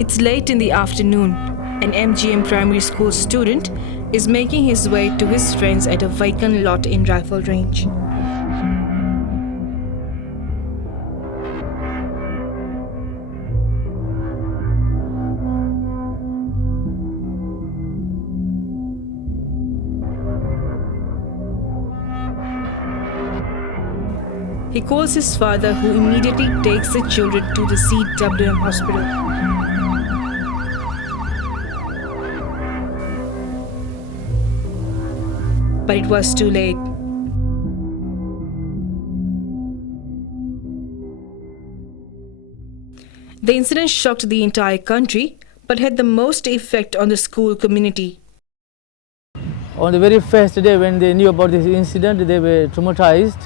It's late in the afternoon. An MGM primary school student is making his way to his friends at a vacant lot in rifle range. He calls his father, who immediately takes the children to the CWM hospital. But it was too late. The incident shocked the entire country, but had the most effect on the school community. On the very first day when they knew about this incident, they were traumatized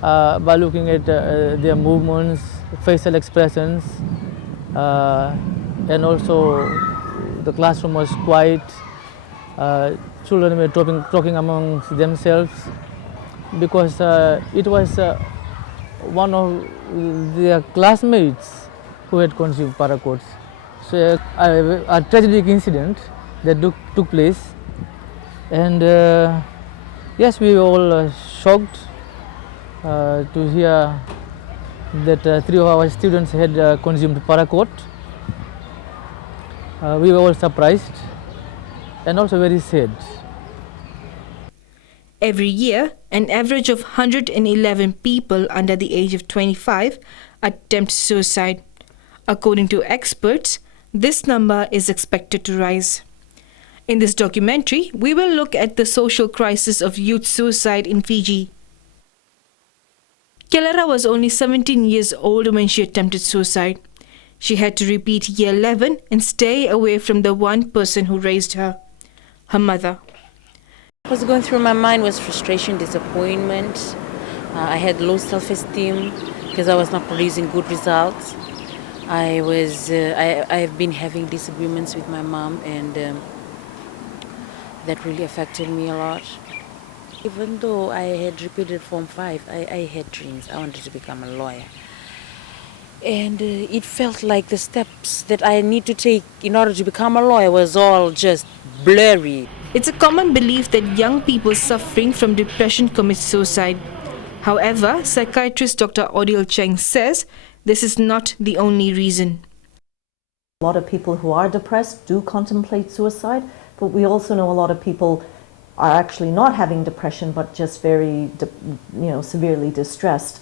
by looking at their movements, facial expressions, and also the classroom was quiet. Children were talking amongst themselves because it was one of their classmates who had consumed paraquats. So a tragic incident that took place, and yes, we were all shocked to hear that 3 of our students had consumed paraquat. We were all surprised and also very sad. Every year, an average of 111 people under the age of 25 attempt suicide. According to experts, this number is expected to rise. In this documentary, we will look at the social crisis of youth suicide in Fiji. Kelera was only 17 years old when she attempted suicide. She had to repeat year 11 and stay away from the one person who raised her, her mother. What was going through my mind was frustration, disappointment. I had low self-esteem because I was not producing good results. I've been having disagreements with my mom, and that really affected me a lot. Even though I had repeated Form 5, I had dreams. I wanted to become a lawyer. And it felt like the steps that I need to take in order to become a lawyer was all just blurry. It's a common belief that young people suffering from depression commit suicide. However, psychiatrist Dr. Odile Cheng says this is not the only reason. A lot of people who are depressed do contemplate suicide, but we also know a lot of people are actually not having depression but just very, severely distressed.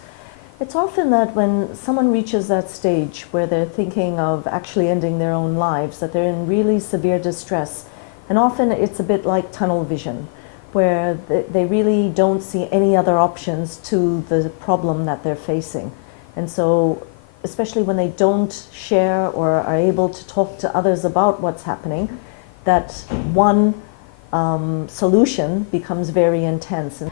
It's often that when someone reaches that stage where they're thinking of actually ending their own lives, that they're in really severe distress. And often it's a bit like tunnel vision, where they really don't see any other options to the problem that they're facing. And so, especially when they don't share or are able to talk to others about what's happening, that one solution becomes very intense.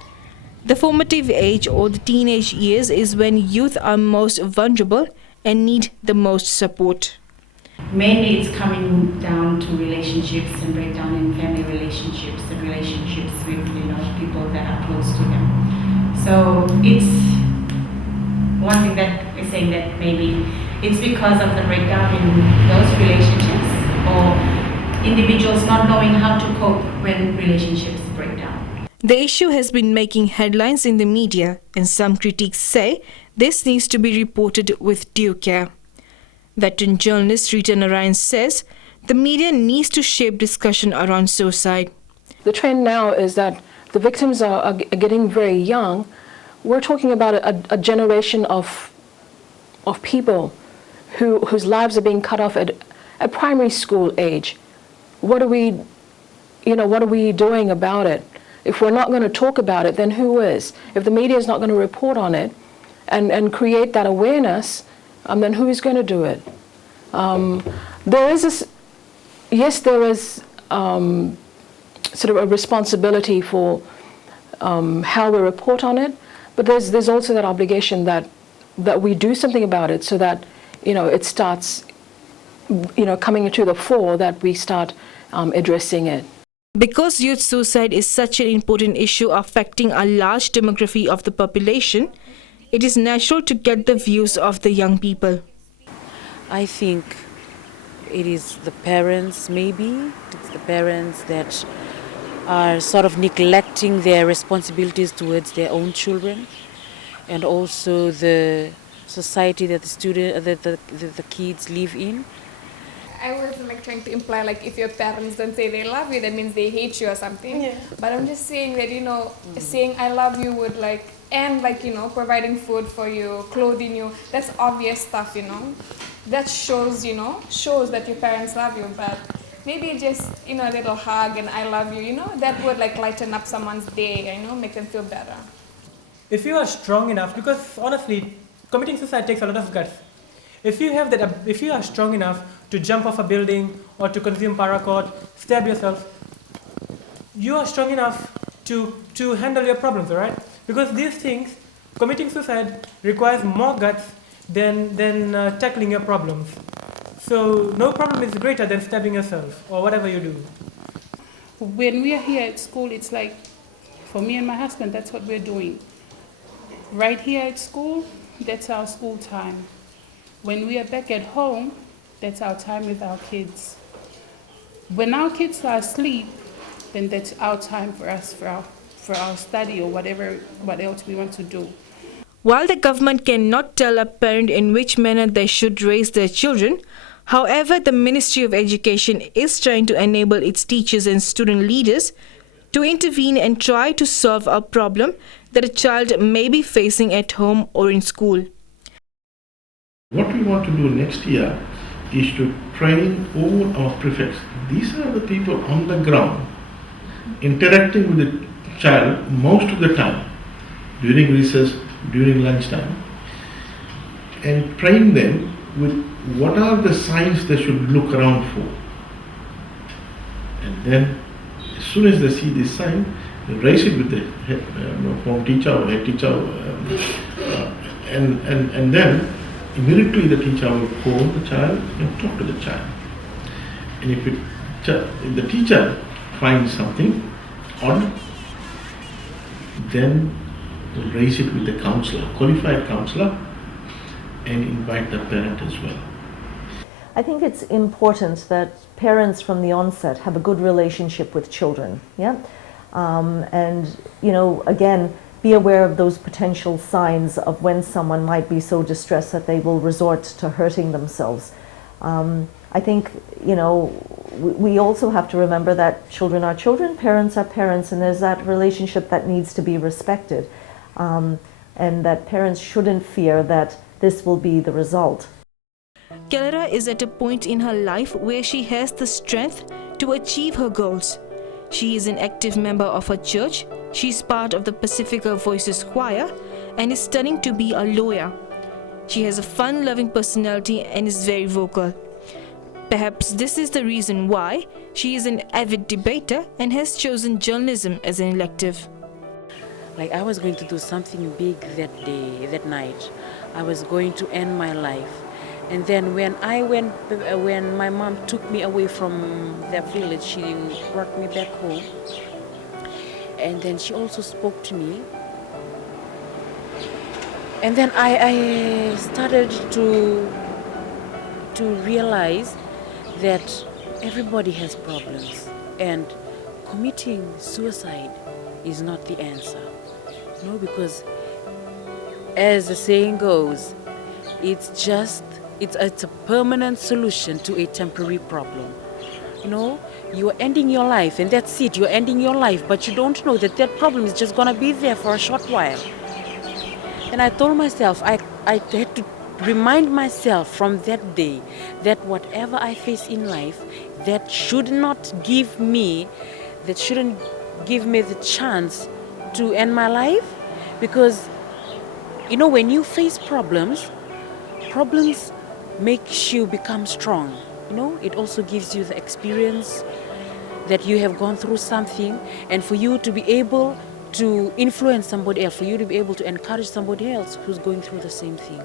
The formative age or the teenage years is when youth are most vulnerable and need the most support. Mainly it's coming down to relationships and breakdown in family relationships and relationships with people that are close to them. So it's one thing that we're saying that maybe it's because of the breakdown in those relationships or individuals not knowing how to cope when relationships break down. The issue has been making headlines in the media, and some critics say this needs to be reported with due care. Veteran journalist Rita Narayan says the media needs to shape discussion around suicide. The trend now is that the victims are getting very young. We're talking about a generation of people whose lives are being cut off at primary school age. What are we doing about it? If we're not going to talk about it, then who is? If the media is not going to report on it and create that awareness, then who is going to do it? There is sort of a responsibility for how we report on it, but there's also that obligation that we do something about it so that it starts coming into the fore, that we start addressing it. Because youth suicide is such an important issue affecting a large demography of the population, it is natural to get the views of the young people. I think It is the parents, maybe. It's the parents that are sort of neglecting their responsibilities towards their own children, and also the society that the kids live in. I wasn't like trying to imply like if your parents don't say they love you, that means they hate you or something. Yeah. But I'm just saying that, you know, saying I love you would like, and like, you know, providing food for you, clothing you, that's obvious stuff, you know. That shows, you know, shows that your parents love you. But maybe just, you know, a little hug and I love you, you know, that would like lighten up someone's day, you know, make them feel better. If you are strong enough, because honestly, committing suicide takes a lot of guts. If you are strong enough to jump off a building or to consume paraquat, stab yourself, you are strong enough to handle your problems, all right? Because these things, committing suicide requires more guts than tackling your problems. So no problem is greater than stabbing yourself or whatever you do. When we are here at school, it's like, for me and my husband, that's what we're doing. Right here at school, that's our school time. When we are back at home, that's our time with our kids. When our kids are asleep, then that's our time for us, for our study or what else we want to do. While the government cannot tell a parent in which manner they should raise their children, however, the Ministry of Education is trying to enable its teachers and student leaders to intervene and try to solve a problem that a child may be facing at home or in school. What we want to do next year is to train all our prefects. These are the people on the ground interacting with the child most of the time, during recess, during lunchtime, and train them with what are the signs they should look around for. And then as soon as they see this sign, they raise it with the home teacher or head teacher, and then immediately the teacher will call the child and talk to the child. And if the teacher finds something odd, then we'll raise it with the counselor, qualified counselor, and invite the parent as well. I think it's important that parents from the onset have a good relationship with children, yeah? And, you know, again, be aware of those potential signs of when someone might be so distressed that they will resort to hurting themselves. I think, you know, we also have to remember that children are children, parents are parents, and there's that relationship that needs to be respected. And that parents shouldn't fear that this will be the result. Kelera is at a point in her life where she has the strength to achieve her goals. She is an active member of her church. She is part of the Pacifica Voices choir and is studying to be a lawyer. She has a fun-loving personality and is very vocal. Perhaps this is the reason why she is an avid debater and has chosen journalism as an elective. Like I was going to do something big that day, that night. I was going to end my life. And then when my mom took me away from the village, she brought me back home. And then she also spoke to me. And then I started to realize that everybody has problems. And committing suicide is not the answer. No, because as the saying goes, it's a permanent solution to a temporary problem. You know, you are ending your life and that's it, you're ending your life, but you don't know that that problem is just gonna be there for a short while. And I told myself, I had to remind myself from that day that whatever I face in life, that shouldn't give me the chance to end my life. Because, you know, when you face problems makes you become strong. You know, it also gives you the experience that you have gone through something, and for you to be able to influence somebody else, for you to be able to encourage somebody else who's going through the same thing.